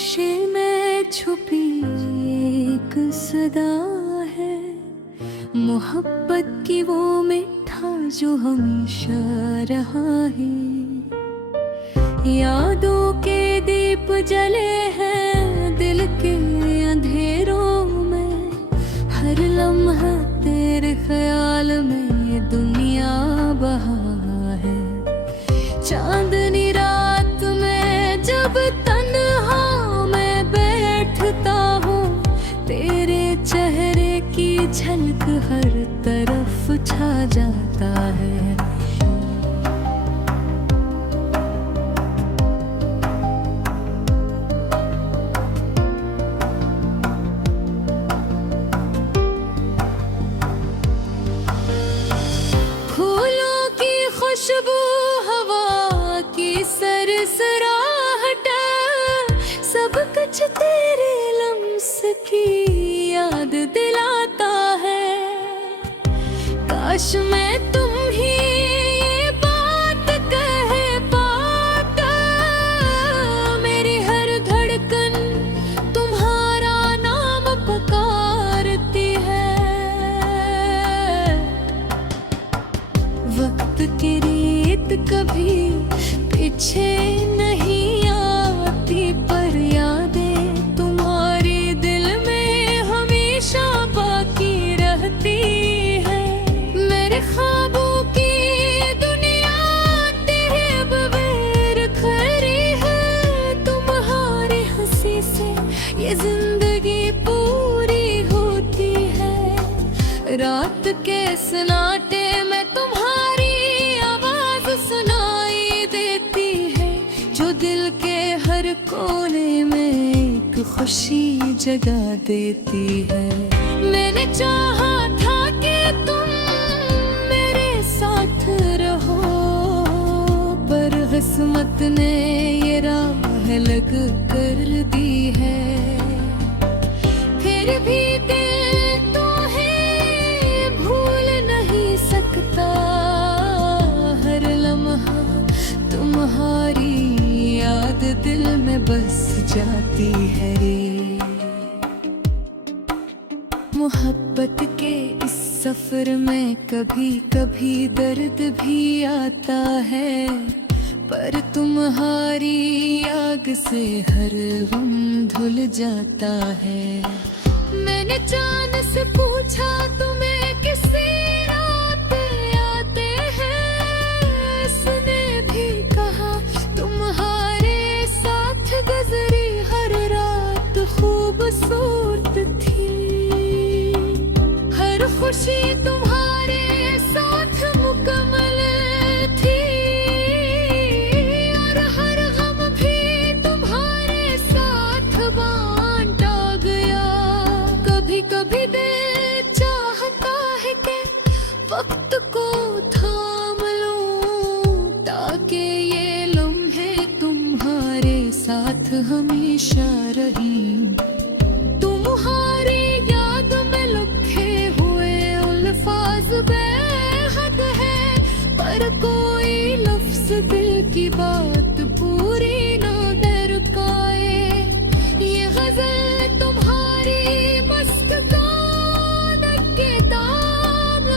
खामोशी में छुपी एक सदा है, मोहब्बत की वो मीठा जो हमेशा रहा है। यादों के दीप जले हैं दिल के अंधेरों में, हर लम्हा तेरे ख्याल में ये दुनिया बहा है। चांदनी रात में जब तन्हा मैं बैठता हूँ, तेरे चेहरे की झलक हर तरफ छा जाता है। फूलों की खुशबू, हवा की सरसराहट, सब कुछ तेरे लम्स की याद दिलाता है। काश मैं तुम ही ये बात कह पाता, मेरी हर धड़कन तुम्हारा नाम पुकारती है। वक्त की रीत कभी पीछे नहीं आती, पर यादें तुम्हारी दिल में हमेशा बाकी रहती है। मेरे ख्वाबों की दुनिया तेरे बगैर खरी है, तुम्हारी हंसी से ये जिंदगी पूरी होती है। रात के सन्नाटे में तुम्हारी आवाज सुनाई देती है, जो दिल के हर कोने में एक खुशी जगा देती है। मैंने चाहा था कि तुम मेरे साथ रहो, पर किस्मत ने ये राह अलग कर दी है। फिर भी दिल तो है भूल नहीं सकता, हर लम्हा तुम्हारी याद दिल में बस जाती है। मोहब्बत के इस सफर में कभी कभी दर्द भी आता है, पर तुम्हारी आग से हर गम धुल जाता है। मैंने चांद से पूछा तुम्हें किसी रात आते हैं, उसने भी कहा तुम्हारे साथ गुजरी हर रात खूबसूरत थी। हर खुशी तुम्हारे साथ मुकम्मल थी, और हर गम भी तुम्हारे साथ बांटा गया। कभी कभी दिल चाहता है कि वक्त को थाम लूं, ताकि ये लम्हे तुम्हारे साथ हमेशा रही। तुम्हारी याद में लिखे हुए अल्फाज बेहद है, पर कोई लफ्ज दिल की बात पूरी ना दरकाए। ये गजल तुम्हारी मस्क कानक के दाम,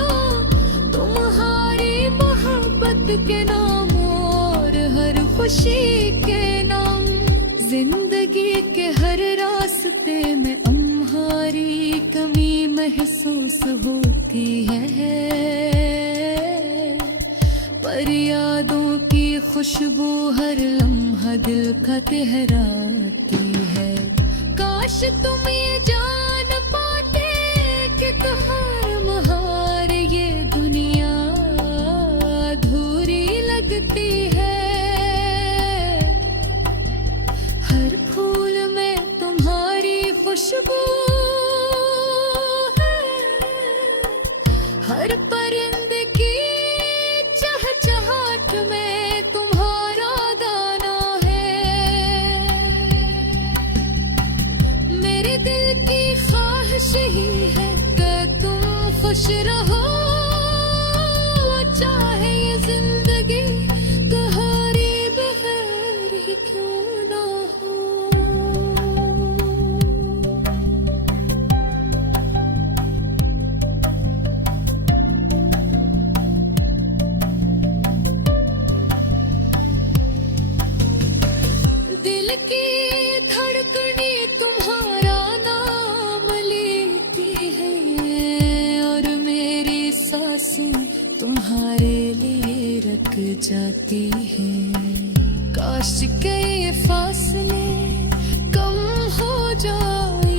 तुम्हारी मोहब्बत के नाम और हर खुशी के नाम। जिंदगी के हर रास्ते में तुम्हारी कमी महसूस होती है, पर यादों की खुशबू हर लम्हा दिल का ठहराती है। काश तुम ये जान पाते कि तुम्हार महार ये दुनिया अधूरी लगती है। हर फूल में तुम्हारी खुशबू है, हर परिंदे की चहचहाट में तुम्हारा दाना है। मेरे दिल की ख्वाहिश ही है कि तुम खुश रहो, चाहे ये जिंदगी तुम्हारी बगैर ही क्यों ना हो। जाती है। काश के ये फासले कम हो जाए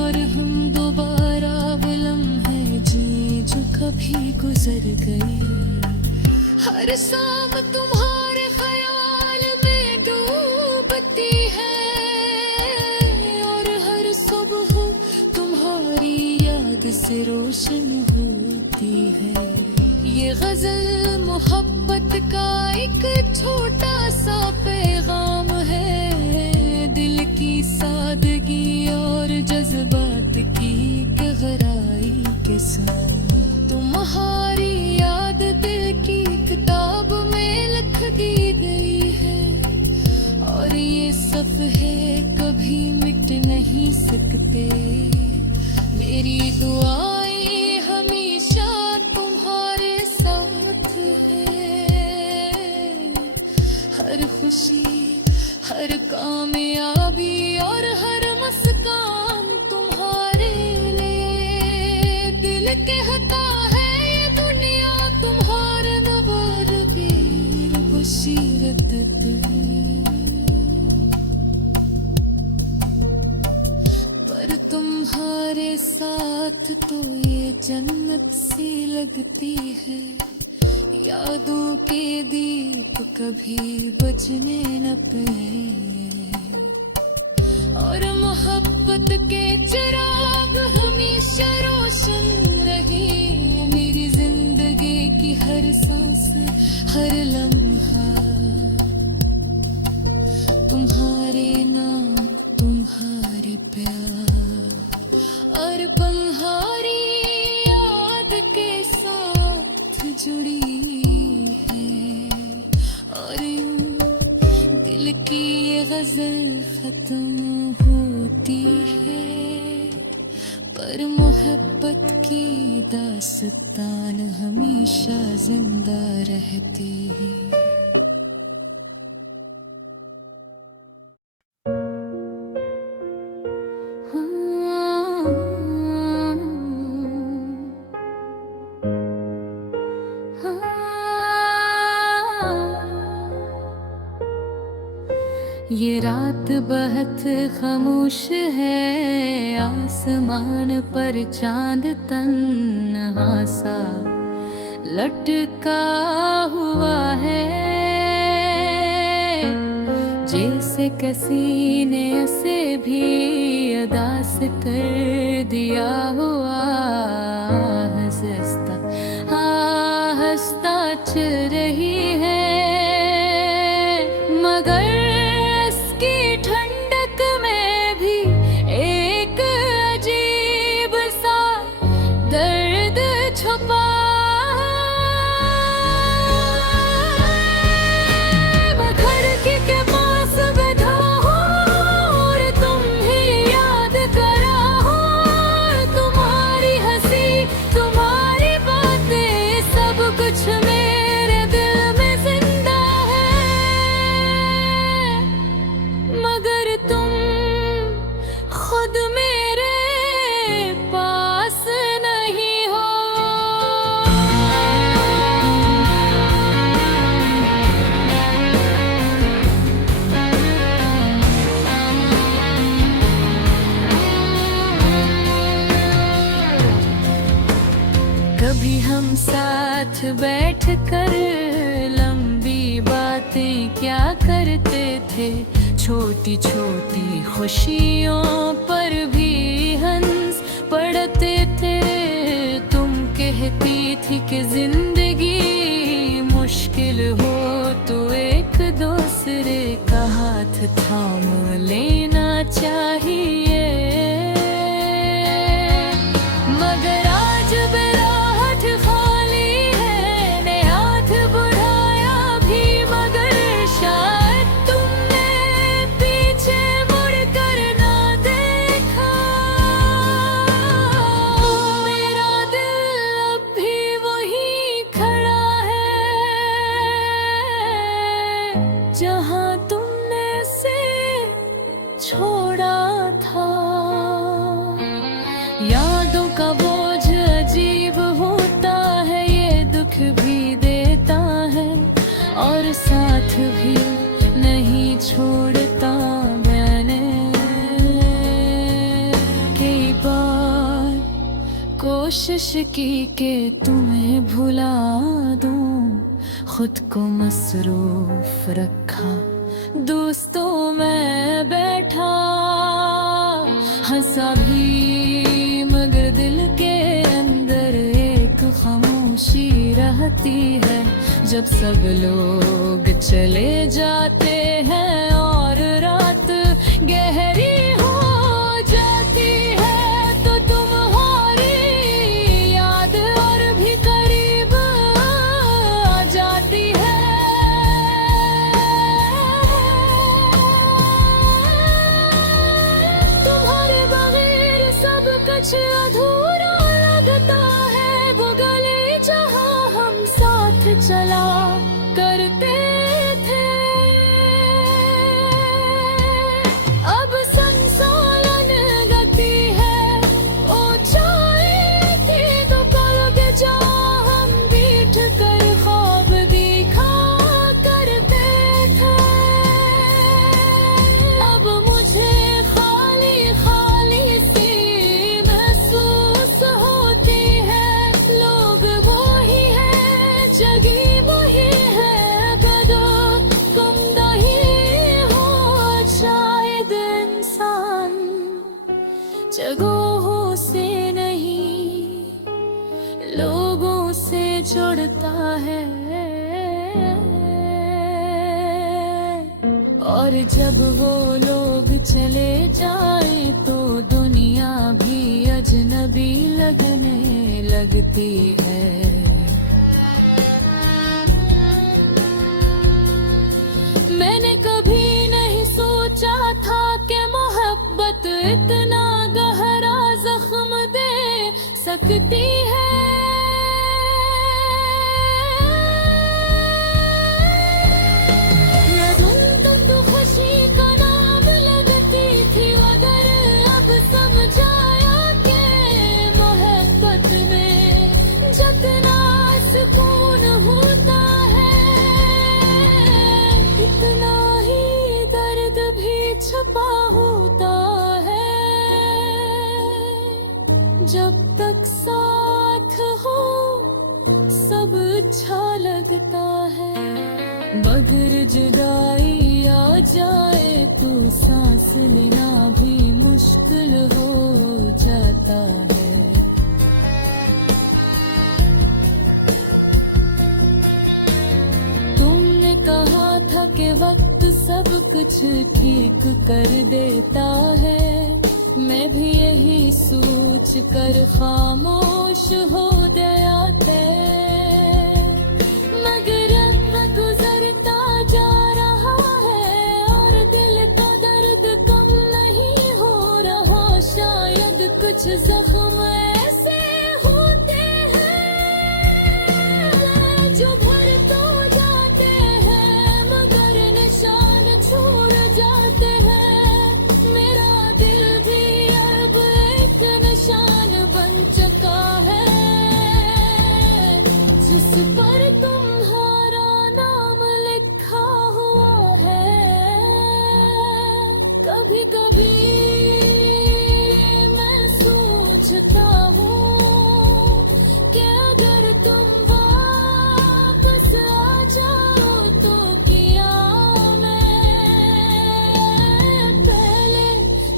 और हम दोबारा वो लम्हे जिए जो कभी गुजर गए। हर शाम तुम्हारे ख्याल में डूबती है और हर सुबह तुम्हारी याद से रोशन होती है। ये गजल मोहब्बत का एक छोटा सा पैगाम है, दिल की सादगी और जज्बात की गहराई के साथ। तुम्हारी याद दिल की किताब में लिख दी गई है और ये सफ़े कभी मिट नहीं सकते। मेरी दुआएं हमेशा तुम्हारे साथ है। हर खुशी, हर कामयाबी और हर मुस्कान तुम्हारे लिए। दिल कहता है ये दुनिया तुम्हारे नवार वीर बशीरत पर तुम्हारे साथ तो ये जन्नत सी लगती है। यादों के दीप कभी बुझने न पाए और मोहब्बत के चिराग हमेशा रोशन रहे। मेरी जिंदगी की हर सांस, हर लम्हा तुम्हारे नाम, तुम्हारे प्यार और तुम्हारी याद के साथ जुड़ी है। और यूं दिल की ये गजल खत्म होती है पर मोहब्बत की दास्तान हमेशा जिंदा रहती है। ये रात बहुत खामोश है, आसमान पर चांद तन्हा सा लटका हुआ है। जैसे किसी ने उसे भी अदास कर दिया हुआ। हंसता चल रही है मगर कभी हम साथ बैठ कर लंबी बातें क्या करते थे। छोटी छोटी खुशियों पर भी हंस पड़ते थे। तुम कहती थी कि जिंदगी मुश्किल हो तो एक दूसरे का हाथ थाम लेना चाहिए। मगर आज बेराहत खाली है, ने हाथ बढ़ाया भी मगर शायद तुमने पीछे मुड़ कर ना देखा। मेरा दिल अब भी वहीं खड़ा है जहां तुमने से छोड़ा था। यादों का बोझ अजीब होता है, ये दुख भी दे साथ भी नहीं छोड़ता मैंने। कई बार कोशिश की कि तुम्हें भुला दूं, खुद को मसरूफ रखा दोस्तों में बैठा, हंसा भी मगर दिल के अंदर एक खामोशी रहती है। जब सब लोग चले जाते हैं और रात गहरी हो जाती है, तो तुम्हारी याद और भी करीब आ जाती है। तुम्हारे बगैर सब कुछ अधूरा लगता है। वो गली जहां हम साथ चला करते थे, अब संसालन गति है। ऊंचाई की तो पलक जहां हम बैठ कर ख्वाब देखा करते थे, अब मुझे खाली खाली सी महसूस होती है। लोग वो ही है, जगह वही है, गदा गुमदा ही हो। शायद इंसान जगहों से नहीं लोगों से जुड़ता है, और जब वो लोग चले जाए तो दुनिया भी अजनबी लगने लगती है। मैंने कभी नहीं सोचा था कि मोहब्बत इतना गहरा जख्म दे सकती है। ये धुन तो खुशी का नाम लगती थी, मगर अब समझाया कि मोहब्बत में जितना सुकून होता है, इतना ही दर्द भी छुपा होता है। जब तक साथ हो सब अच्छा लगता है, मगर जुदाई आ जाए तो सांस लेना भी मुश्किल हो जाता है। तुमने कहा था कि वक्त सब कुछ ठीक कर देता है, मैं भी यही सोच कर खामोश हो गया थे, मगर अब गुजरता जा रहा है और दिल का दर्द कम नहीं हो रहा। शायद कुछ जख्म ऐसे होते हैं जो भर तो जाते हैं, मगर निशान छोड़ जाते हैं। मेरा दिल भी अब एक निशान बन चुका है, जिस पर तुम्हारा नाम लिखा हुआ है। कभी कभी मैं सोचता हूँ कि अगर तुम वापस आ जाओ तो किया मैं पहले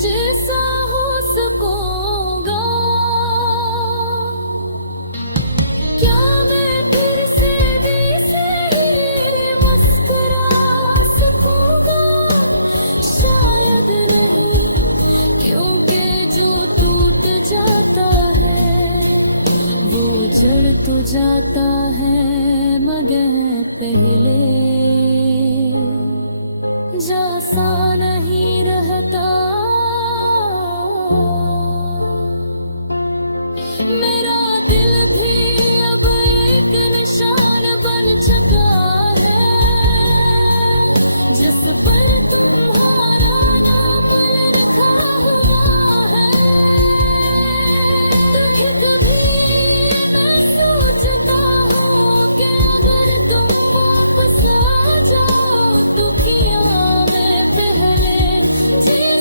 जैसा हो सकूंगा। क्या मैं फिर से वैसे ही मुस्कुरा सकूंगा? शायद नहीं, क्योंकि जो टूट जाता है वो जड़ तो जाता है, मगर पहले जैसा नहीं रहता। मेरा दिल भी अब एक निशान बन चुका है, जिस पर तुम्हारा नाम लिखा हुआ है। कभी कभी मैं सोचता हूँ कि अगर तुम वापस आ जाओ जी